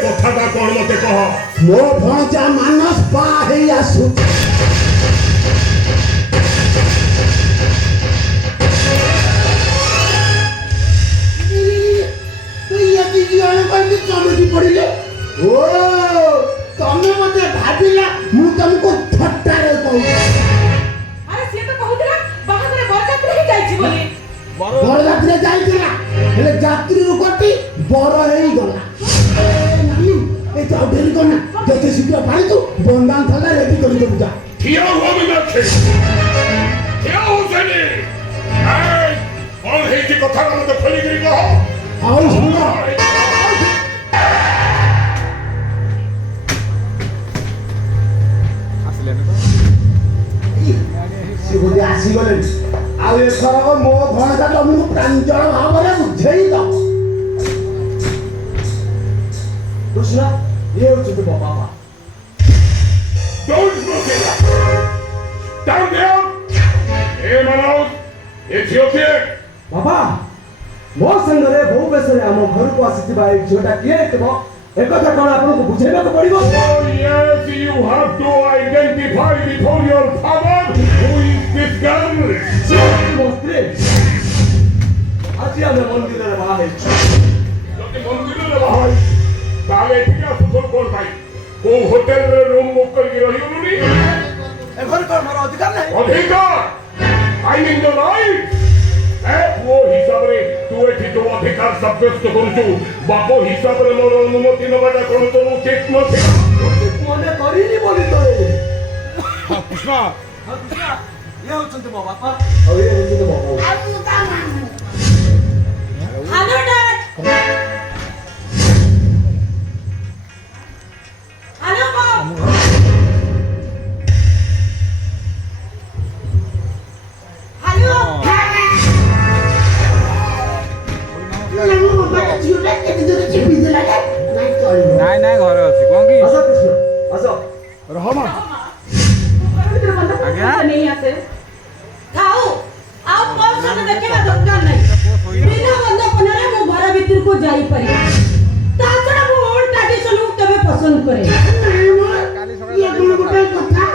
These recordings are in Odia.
कथा कौन मत कह मो भणजा मानस बाहे आसु पड़िले ओ तमे मते भाबिला मु तुमको ठट्टा रे कहू अरे से तो कहूतला बाहर बरजात्रा ही जाई छी बोली बरजात्रा जाई छला हेले यात्री रुकटी बर हेई गला नानी ए जाओ डेरी करना जते शीघ्र पाई तू बंदान थाला रेडी कर दे बुझा ठिया हुआ में नखे ठिया हो सने ए कौन है की कथा मत खोली गिरी कहो आओ सुनो सिबुदी आसी गले आ एथरक मो भणजा तुमको प्रांजल भावरे बुझेई द कृष्ण ये होची तो बाबा don't break it down there ए मनोज ए थियोके बाबा मो संगरे बहु बेसरे हम घर को आसीबा ए झोटा किए तबो एक कथा कोन आपन को बुझेबा को पड़िबो oh yes you have to identify before your father who is this girl मोस्त्रे आज हम मंदिर रे बाहे जति मंदिर रे बाहे ताले ठीक है सुसर कोन भाई को होटल रे रूम बुक करके रही उनुनी ए घर को मारो अधिकार नहीं अधिकार आई मीन द राइट ए वो हिसाब रे तू एठी तो अधिकार साब्यस्त करछु बापो हिसाब रे मोर अनुमति नबाटा कोन तो उचित नथि मने करिनी बोली तो हां कृष्ण ये होचंत बाबा और ये होचंत बाबा hello dad hello mom hello ନାଇଁ ନାଇଁ ଘରେ ଅଛି କଣ କି आसो कृष्ण आसो ରହମା आज्ञा नहीं आते खाओ आप कौन सा देखेगा दरकार नहीं बिना बंद पनारे मो घर भीतर को जाई पारी ताछड़ा मो ओल्ड ट्रेडिशन को तबे पसंद करे ये गुण गोटे कथा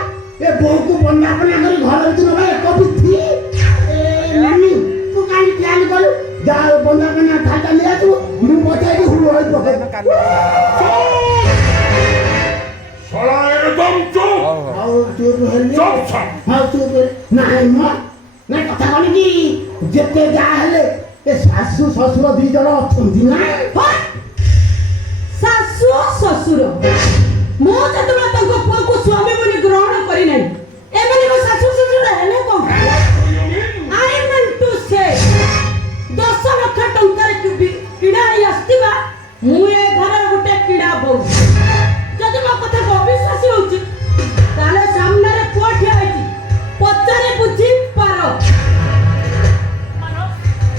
ए बहु को बंदा पना कर घर भीतर भाई एक बिथी ए नानी तू काली प्लान कर जा बंदा पना खाता ले तू मु बताई दे हुलो होई पके सड़ा एकदम चुप आओ चुप हेले चुप छा हां चुप नाही म नाही कथा कोनी की जेते जा हेले ए सासु ससुर दी जण अछंती ना सासु ससुर मो जतबा तंको पुआ को स्वामी बनि ग्रहण करि नै एमने को सासु ससुर हेले को आई वांट टू से 10 लाख टंका रे किडा आस्तिबा मु ए घर गुटे किडा बहु जदि मो कथा को विश्वास होउची ताले सामने रे पुआ ठिया आइची पचारे बुझी पारो मानो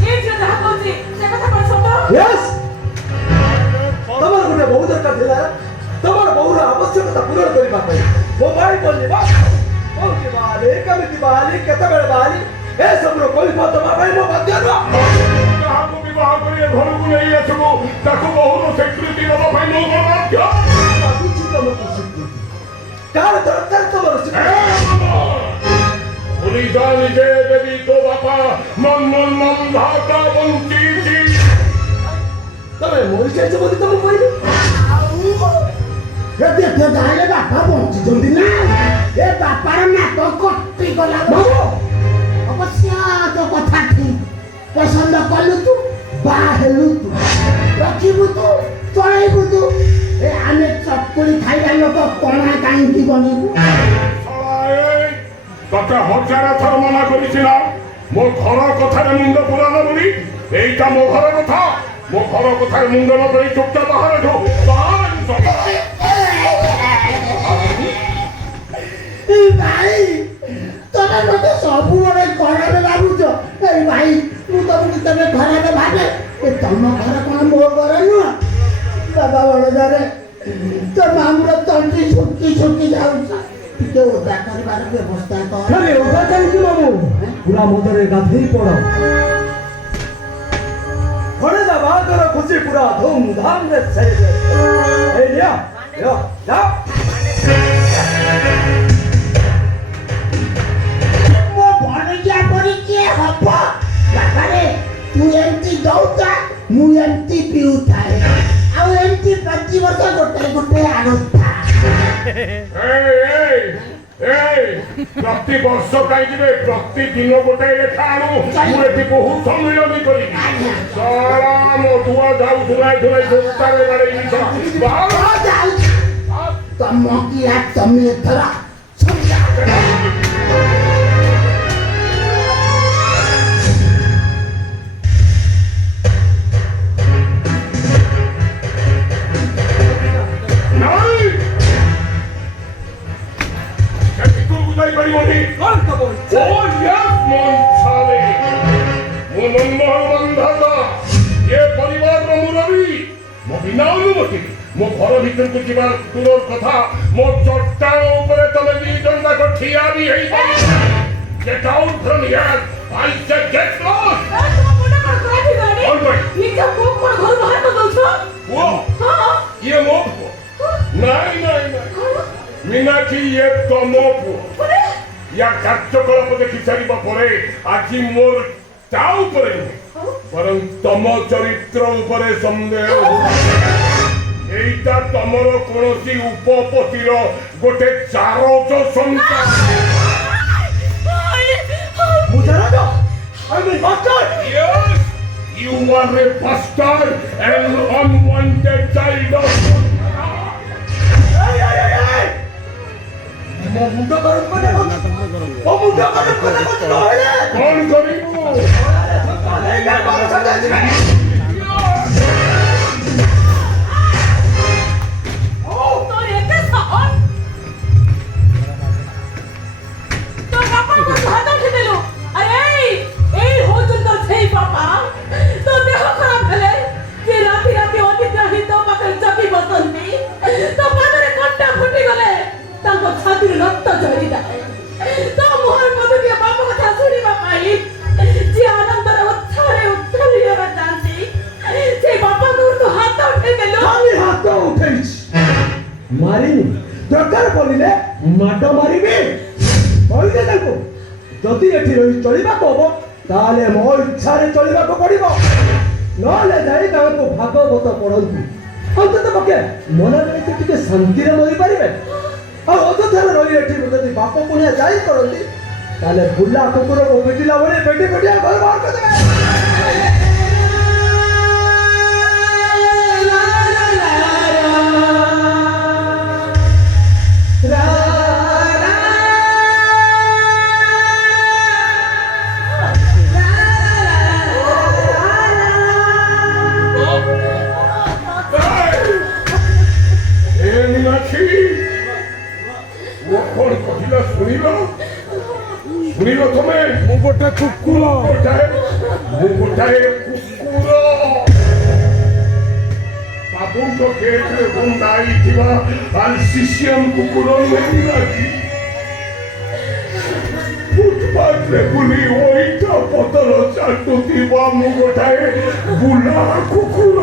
ए जे रहा कोची से कथा पर सतो यस तमर गुटे बहुत दरकार थिला तमर बहुर आवश्यकता पूर्ण करि पाबै मोबाइल बोलले बा ओके बाले कमिति बाले केते बेले बाले ए सबरो कोई मत बाबै मो बद्यन कहा को विवाह करिए घर को नहीं आछबो ताको बहुरो सेक्रेटरी नबा भाई नो बाध्य बुझी तम सिक्युरिटी कार दरकार तमर उनी जानी जे देवी तो बापा मन मन मन धाता बंती जी तमे मोर से बोली तम कोइबे ए देखते जाले बापा पहुंची जंदी ना ए बापार ना तो कट्टी गला बाबू अवश्य तो कथा ठीक पसंद कलु तू बा हेलु तू रखिबु तू चलेबु तू ए आने चप्पली खाइला लोक कोना काई की बनिबु तते हजार थर मना करिसिला मो घर कथा मुंड पुराना बोली एइटा मो घर कथा ମୋ ଘର କଥାରେ ମୁଣ୍ଡ ନ କରି ଚୁପଚାପ ବାହାରଠୁ ଭାଇ ତମେ ମତେ ସବୁବେଳେ ଖରାପ ଭାବୁଛ। ଏଇ ଭାଇ ମୁଁ ତମକୁ ତମେ ଖରାପ ଭାବେ ତମ ଘର କଣ ମୋ ଘର ନୁହଁ? ବାବା ବଳଦାରେ ତୋ ମାମୁର ତଣ୍ଟି ଶୁକି ଶୁକି ଯାଉଛି, ଟିକେ ଓଦା କରିବାର ବ୍ୟବସ୍ଥା କର। ଓଦା ଚାଲିଛି ମାମୁ, ପୁରା ମଦରେ ଗାଧେଇ ପଡ। ଭଣଜା ବାହାଘର ଖୁସି ପୁରା ଧୁମଧାମରେ ସେଲିବ୍ରେଟ୍। ଏଇ ଯା ମୋ ଭଣଜା ପରି କିଏ ହବ? ବାବାରେ ତୁ ଏମିତି ଦଉଥା, ମୁଁ ଏମିତି ପିଉଥାଏ, ଆଉ ଏମିତି ପ୍ରତିବର୍ଷ ଗୋଟେ ଗୋଟେ ଆଣୁଥା। ପ୍ରତି ବର୍ଷ କାହିଁକି ପ୍ରତିଦିନ ଗୋଟେ ଲେଖା ଆଣୁ। ମୁଁ ଏଠି ବହୁତ ସମ୍ମିଳନୀ କରିବି। ମୋ ଦୁଆ ଯାଉ ଧୁଆଇ ଯୋଗାରେ ତମ କିଆ ତମେ ଏଥର ମୋ ଘର ଭିତରକୁ ଯିବା ଦୂରର କଥା, ମୋ ଚଟାଣ ଉପରେ ତମେ ଦି ଜଣ ଯାକ ଠିଆ ବି ହେଇପାରିବ। Get out from here! I said get lost! ଇଏ ମୋ ପୁଅ? ନାଇଁ ମୀନାକ୍ଷୀ, ଇଏ ତମ ପୁଅ। ୟା କାର୍ଯ୍ୟକଳାପ ଦେଖି ସାରିବା ପରେ ଆଜି ମୋର ତା ଉପରେ ନୁହେଁ, ବରଂ ତମ ଚରିତ୍ର ଉପରେ ସନ୍ଦେହ। এইটা তোমার কোনসি উপপতির গোটে চারজ সন্তান। মুজারাজ, I mean bastard! Yes, you are a bastard and unwanted child of ମୋ ମୁଣ୍ଡ ଗରମ କରି କଣ କରିବୁ? ମାରିନି, ଦରକାର ପଡ଼ିଲେ ମାଡ଼ ମାରିବି। କହିଦେ ତାଙ୍କୁ, ଯଦି ଏଠି ରହି ଚଳିବାକୁ ହବ ତାହେଲେ ମୋ ଇଚ୍ଛାରେ ଚଳିବାକୁ ପଡ଼ିବ, ନହେଲେ ଯାଇ ତାଙ୍କୁ ଭାଗବତ ପଢ଼ନ୍ତୁ। ଅନ୍ତତଃ ପକ୍ଷେ ମନରେ ଟିକେ ଶାନ୍ତିରେ ମରିପାରିବେ। ଆଉ ଅଯଥାରେ ରହି ଏଠି ଯଦି ବାପ ପୁଣିଆ ଯାଇ କରନ୍ତି ତାହେଲେ ବୁଲା କୁକୁରକୁ ପିଟିଲା ଭଳି ପେଟି ପେଟିଆ ଘର ବାହାର କରିଦେବେ। শুনিল তুমি? ମୁଁ ଗୋଟେ କୁକୁର। ମୁଁ ଗୋଟାଏ କୁକୁର। ବାବୁଙ୍କ କେସରେ ବନ୍ଧା ହେଇଥିବା ଆଲସିସିଆନ୍ କୁକୁର ନୁହେଁ ନାକି? ଫୁଟପାଥରେ ବୁଲି ଅଇଁଠା ପତର ଚାଟୁଥିବା ମୁଁ ଗୋଟାଏ ବୁଲା କୁକୁର।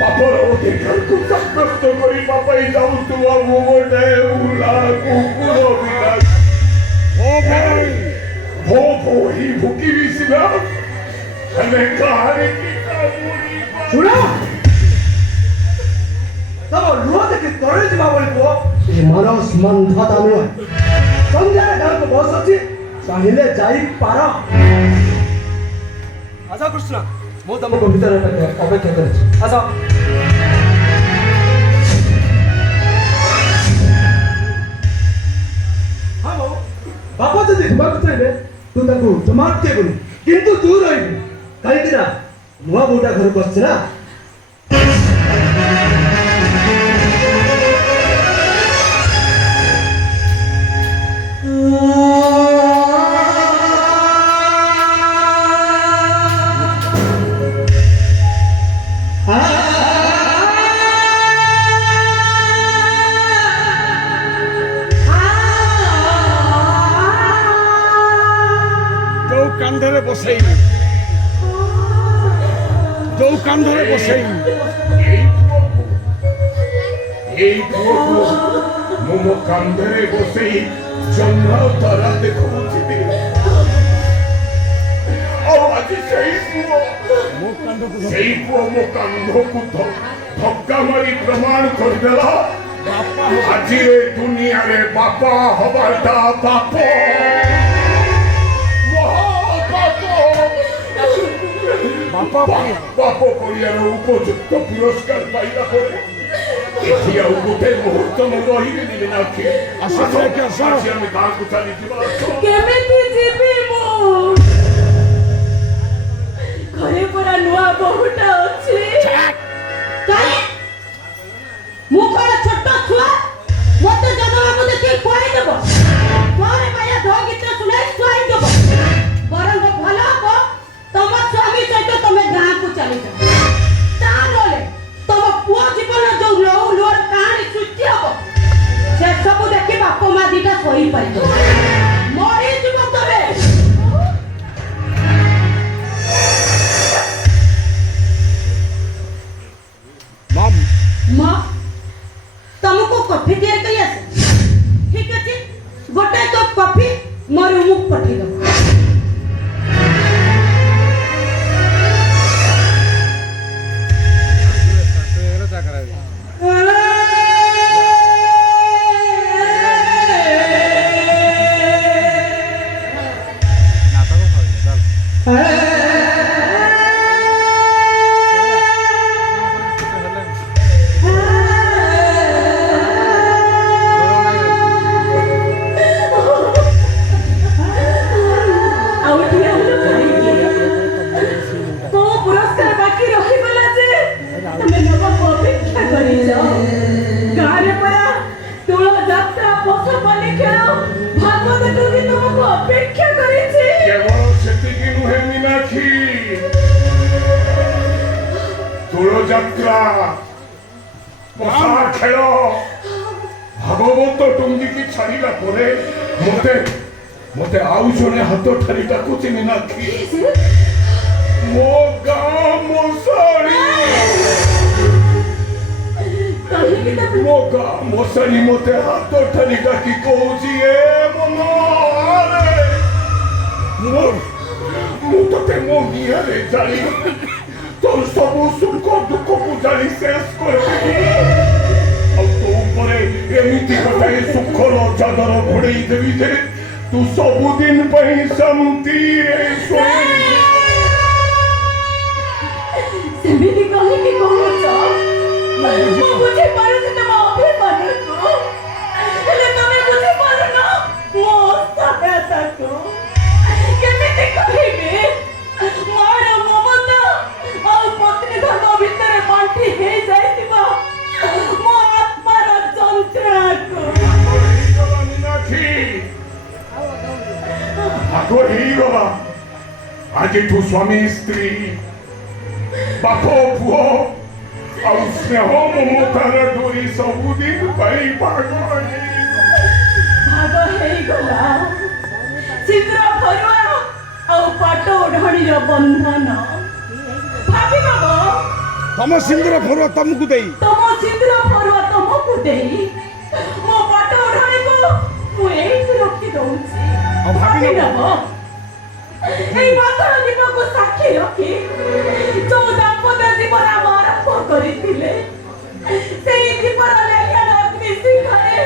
ବାପର ଅଧିକାରକୁ ସାବ୍ୟସ୍ତ କରିବା ପାଇଁ ଯାଉଥିବା ମୁଁ ଗୋଟାଏ ବୁଲା କୁକୁର। ହିଁ ଭୁକିବି ସିନା, ହେଲେ କାହାରିକି ଶୁଣ, ତମ ଲୁହ ଦେଖି ତଳେ ଯିବା ଭଳି ପୁଅ ଏ ମାନସ ମନ୍ଥତା ନୁହେଁ। ସନ୍ଧ୍ୟାରେ ଗାଁକୁ ବସ୍ ଅଛି, ଚାହିଁଲେ ଯାଇପାର। ଆସ କୃଷ୍ଣ, ମୁଁ ତମକୁ ଭିତରେ ଅପେକ୍ଷା କରିଛି। ଆସ। ହଁ ବାବୁ, ବାପା ଯଦି ଘୁମାକୁ ଚାହିଁବେ ତୁ ତାକୁ ଜମା ଅଟକେଇବୁନି, କିନ୍ତୁ ତୁ ରହିବୁ। କାହିଁକି ନା ନୂଆ ବୋଉଟା ଘରକୁ ଆସିଛି ନା ଯୋଉ କାନ୍ଧରେ ବସେଇ এই পুଅକୁ ମୁଁ ମୋ କାନ୍ଧରେ ବସେଇ ଚନ୍ଦ୍ର ତାରା ଦେଖୁଥିଲି ଆଉ ଆଜି ସେଇ ପୁଅ ମୋ କାନ୍ଧକୁ ଧକ୍କା ମାରି ପ୍ରମାଣ କରିଦେଲା ଆଜି ଏ ଦୁନିଆରେ ବାପା ହବାଟା ପାପ ବାପ କରିବାର ଉପଯୁକ୍ତ ପୁରସ୍କାର ପାଇଲା ପରେ ଏଠି ଆଉ ଗୋଟେ ମୁହୂର୍ତ୍ତ ମୁଁ ରହିବିନି ମୀନାକ୍ଷୀ ଆଜି ଆମେ ଗାଁକୁ ଚାଲିଯିବା କେମିତି ଯିବି ମୁଁ ଘରେ ପରା ନୂଆ ବୋହୁଟା ଅଛି କାହିଁ ମୁଁ କଣ ଛୋଟ ଛୁଆ ମତେ ଜନବାବୁ ଦେଖି ଖୁଆଇଦେବ ଘରେ ପାଇବା ଧୋ ଗୀତ ଶୁଣାଇ ଖୁଆଇଦେବ ବରଂ ଭଲ ହବ ତମ ସ୍ୱାମୀ ସହିତ ତମେ ଗାଁକୁ ଚାଲିଯାଅ ତା ନହେଲେ ତମ ପୁଅ ଜୀବନ ଯୋଉ ଲହୁ ଲୁହର କାହାଣୀ ସୃଷ୍ଟି ହବ ସେ ସବୁ ଦେଖି ବାପ ମା ଦିଟା ସହିପାରିବ ମରିଯିବ ତମେ ମା ତମକୁ କଫି ତିଆରି କରି ଆସେ ଠିକ ଅଛି ଗୋଟେ କପ୍ କଫି ମୋ ରୁମକୁ ପଠେଇଦବ ଯାତ୍ରା ପଶା ଖେଳ ଭାଗବତ ଟୁଙ୍ଗିକି ଛାଡ଼ିଲା ପରେ ମତେ ଆଉ ଜଣେ ହାତ ଠାରି ଡାକୁଛି ମୀନାକ୍ଷୀ ମୋ ଗାଁ ମଶାଣି ମତେ ହାତ ଠାରି ଡାକି କହୁଛି ଏ ମନ ମୁଁ ତତେ ମୋ ନିଆଁରେ ଜାଳି তোর সবু সুখ দুঃখକୁ ଜାଳି ଶେଷ କରିଦେବି ଆଉ ତୋ ଉପରେ ଏମିତି ଗୋଟାଏ ସୁଖର ଚାଦର ଘୋଡ଼େଇ ଦେବି ଯେ ତୁ ସବୁଦିନ ପାଇଁ ଶାନ୍ତିରେ ଶୋଇବୁ ସେମିତି କହିକି କହୁଛ ମୁଁ ବୁଝିପାରୁଛି ତମ ଅଭିମାନକୁ ହେଲେ ତମେ ବୁଝିପାରୁନ ମୋ ସଭ୍ୟତାକୁ କେମିତି କହିବି ମୋର ମମତା ଆଉ ପତ୍ନୀ ଧର୍ମ ଭିତରେ ବାଣ୍ଟି ହେଇଯାଇଥିବା ମୋ ଆତ୍ମାର ଯନ୍ତ୍ରଣାକୁ ଭାଗ ହେଇଗଲା ଆଜିଠୁ ସ୍ୱାମୀ ସ୍ତ୍ରୀ ବାପ ପୁଅ ଆଉ ସ୍ନେହ ମମତାର ଡୋରି ସବୁଦିନ ପାଇଁ ଭାଗ ହେଇଗଲା ଶୀଘ୍ର ଫରୁଆ ଆଉ ପାଟ ଓଢ଼ଣୀର ବନ୍ଧନ ଭାବି ନବ ତମ ସିନ୍ଦୁର ଫରୁଆ ତମକୁ ଦେଇ ମୋ ପାଟ ଓଢ଼ଣୀକୁ ମୁଁ ଏଇଠି ରଖି ଦଉଛି ଭାବି ନବ এই মাসর জীবনକୁ ସାକ୍ଷୀ ରଖି ଯୋଉ ଦାମ୍ପତ୍ୟ ଜୀବନ ଆମ ଆରମ୍ଭ କରିଥିଲେ ସେଇ ଜୀବନ ଲେଖାର ଅଗ୍ନି ଶିଖାରେ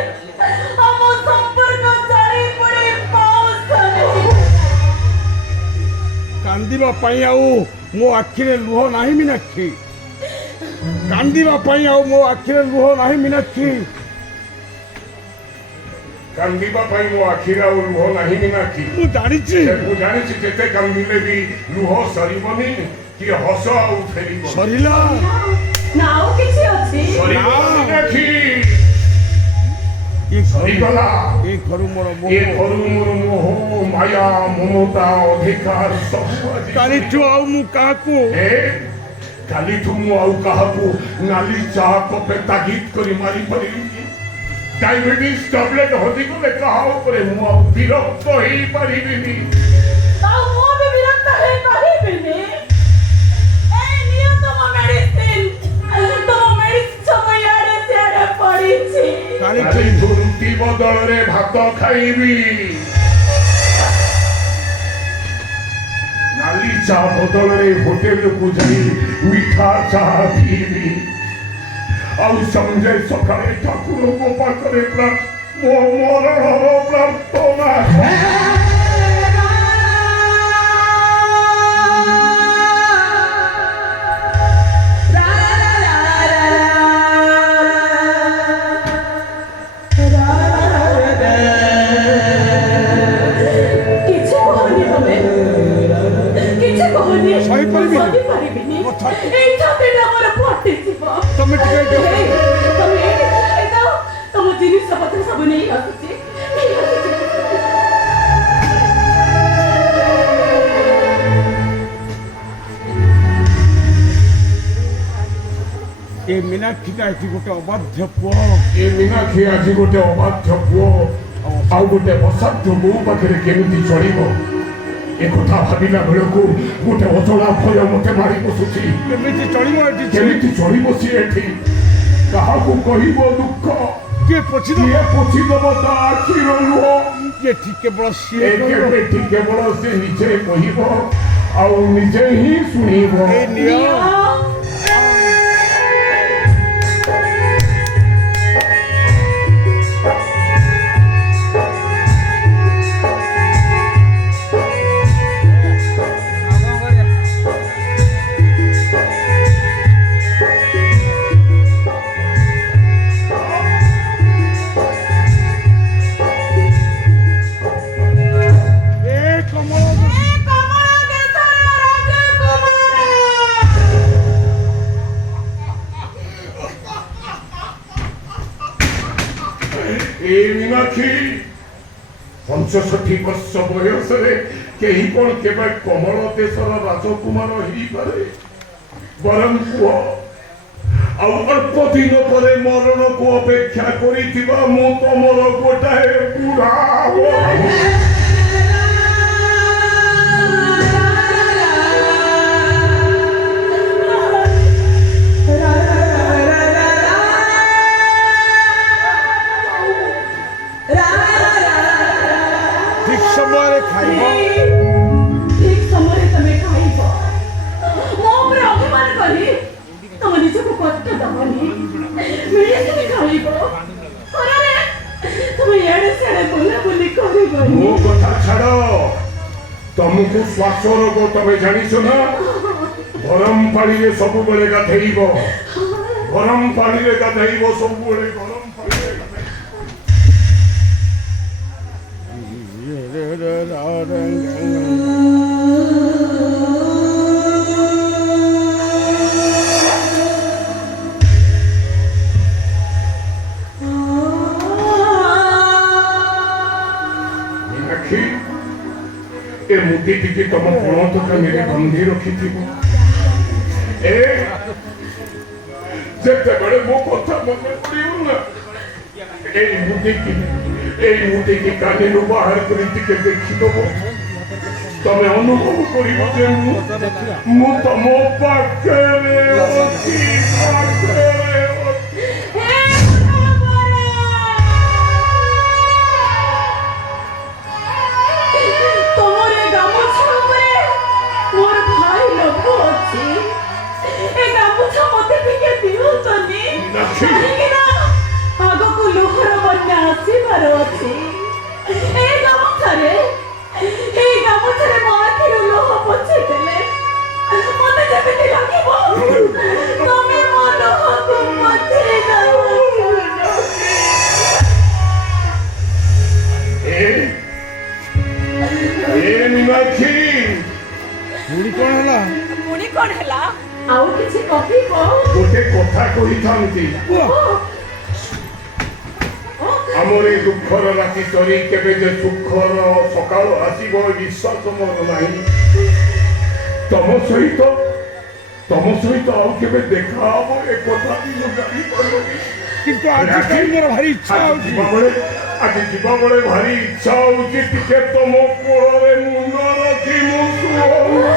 ଆମ ସମ୍ପର୍କ ଜାଳି ପଡ଼ି ପାଉଛ କାନ୍ଦିବା ପାଇଁ ଆଉ ମୋ ଆଖିରେ ଲୁହ ନାହିଁ ମୀନାକ୍ଷୀ କାନ୍ଦିବା ପାଇଁ ଆଉ ମୋ ଆଖିରେ ଲୁହ ନାହିଁ ମୀନାକ୍ଷୀ କାନ୍ଦିବା ପାଇଁ ମୋ ଆଖିରେ ଆଉ ଲୁହ ନାହିଁ ମୀନାକ୍ଷୀ ମୁଁ ଜାଣିଛି ଯେତେ କାନ୍ଦିଲେ ବି ଲୁହ ସରିବନି କି ହସ ଆଉ ଫେରିବ ସରିଲା ନା ଆଉ କିଛି ଅଛି ସରିଗଲା ଦେଖି ଏ ସରିଗଲା ଏ ଘରୁ ମୋର ଏ ଘରୁ ମୋର ମୋହ ମାୟା ମମତା ଅଧିକାର ସବୁ ଆଜି କାଲିଠୁ ଆଉ ମୁଁ କାହାକୁ ଏ କାଲିଠୁ ମୁଁ ଆଉ କାହାକୁ ନାଲି ଚା କପେ ତାଗିଦ କରି ମାରି ପାରିବିନି ଡାଇବେଟିସ୍ ଟ୍ୟାବଲେଟ୍ ହଜିଗଲେ କାହା ଉପରେ ମୁଁ ଆଉ ବିରକ୍ତ ହେଇପାରିବିନି ଆଉ ମୁଁ ବି ବିରକ୍ତ ହେଇପାରିବିନି ଏ ନିଅ ତମ ମେଡିସିନ ସବୁ ଇଆଡେ ସିଆଡେ ପଡ଼ିଛି କାଲିଠୁ ରୁଟି ବଦଳରେ ଭାତ ଖାଇବି ନାଲି ଚା ବଦଳରେ ହୋଟେଲକୁ ଯାଇ ମିଠା ଚାହା ପିଇବି ଆଉ ସଞ୍ଜୟ ସକାଳେ ଠାକୁରଙ୍କ ପାଖରେ ମୋ ମରଣର ପ୍ରାର୍ଥନା ସହିପାରିବିନି ଏଇ ଛାତିଟା ମୋର ଫଟିଯିବ ତମେ ଟିକେ ତମେ ଏଇଠି ଖାଇଦାଅ ତମ ଜିନିଷ ପତ୍ର ସବୁ ନେଇ ଆସୁଛି ଏ ମୀନାକ୍ଷୀଟା ଆଜି ଗୋଟେ ଅବାଧ୍ୟ ପୁଅ ଏ ମୀନାକ୍ଷୀ ଆଜି ଗୋଟେ ଅବାଧ୍ୟ ପୁଅ ଆଉ ଗୋଟେ ଅସାଧ୍ୟ ବୋଉ ପାଖରେ କେମିତି ଚଳିବ একথা ভাবিলা বেড়କୁ ଗୋଟେ ଅଜଣା ଭୟ ମୋତେ ମାରି ବସୁଛି କେମିତି ଚଳିବ ଏଠି କେମିତି ଚଳିବ ସିଏ ଏଠି କାହାକୁ କହିବ ଦୁଃଖ କିଏ ପୋଛିଦବ ତା ଆଖିର ଲୁହ ଏଠି କେବଳ ସିଏ ଏଠି କେବଳ ସେ ନିଜେ କହିବ ଆଉ ନିଜେ ହିଁ ଶୁଣିବ ଏ ନିଅ মীনাক্ষী 65 ବର୍ଷ ବୟସରେ କେହି କ'ଣ କେବେ କମଳ ଦେଶର ରାଜକୁମାର ହେଇପାରେ ବରଂ କୁହ ଆଉ ଅଳ୍ପ ଦିନ ପରେ ମରଣକୁ ଅପେକ୍ଷା କରିଥିବା ମୁଁ ତମର ଗୋଟାଏ ବୁଢ଼ା ମୋ କଥା ଛାଡ଼ ତମକୁ ଶ୍ୱାସ ରୋଗ ତମେ ଜାଣିଛ ନା ଗରମ ପାଣିରେ ସବୁବେଳେ ଗାଧେଇବ ଗରମ ପାଣିରେ ଗାଧେଇବ ସବୁବେଳେ ଗରମ ପାଣିରେ ଏ ମୁଦି ଟିକେ ତମ ପଣତ କାନିରେ ବାନ୍ଧି ରଖିଥିବ ଯେତେବେଳେ ମୋ କଥା ମନେ ପଡ଼ିବ ନା ଏଇ ମୁଦିକି କାନିରୁ ବାହାର କରି ଟିକେ ଦେଖିଦବ ତମେ ଅନୁଭବ କରିବ ଯେ ମୁଁ ତମ ପାଖରେ ଅଛି ଆଗକୁ ଲୁହର ବନ୍ୟା ଆସିବାର ଅଛି ଏଇ ଗାମୁଛାରେ ମୋ ଆଖିରୁ ଲୁହ ପୋଛି ଦେଲେ ମତେ ଯେମିତି ଲାଗିବ ଗୋଟେ କଥା କହିଥାନ୍ତି ଆମର ଏ ଦୁଃଖର ରାତି ସରି କେବେ ଯେ ସୁଖର ସକାଳ ଆସିବ ବିଶ୍ୱାସ ମୋର ନାହିଁ ତମ ସହିତ ଆଉ କେବେ ଦେଖା ହବ ଏ କଥା ବି ମୁଁ ଜାଣିପାରିବି କିନ୍ତୁ ଆଜି ପାଇଁ ମୋର ଭାରି ଇଚ୍ଛା ହଉଛି ଆଜି ଯିବାବେଳେ ଭାରି ଇଚ୍ଛା ହଉଛି ଟିକେ ତମ କୋଳରେ ମୁଣ୍ଡ ରଖି ମୁଁ ଶୁଅଉଛି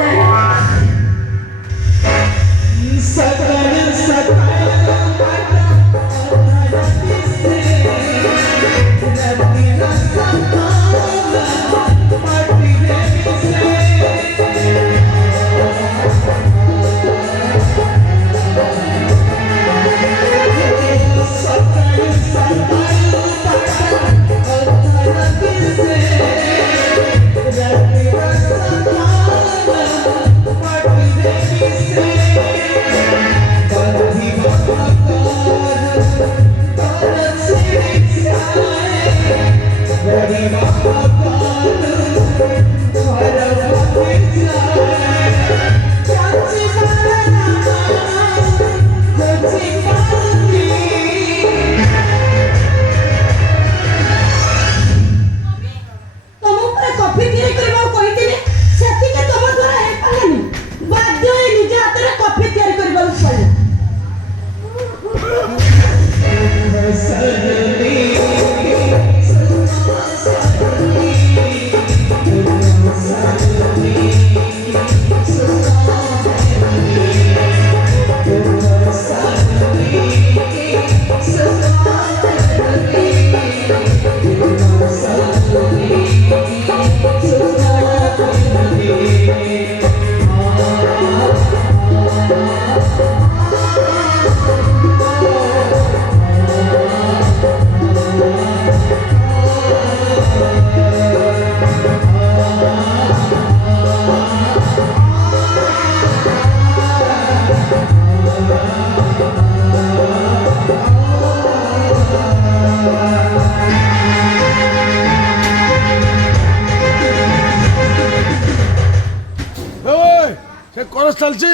करस चलছি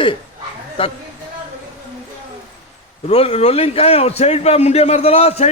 रोलिंग कहीं और साइड पे मुंडिया मार दला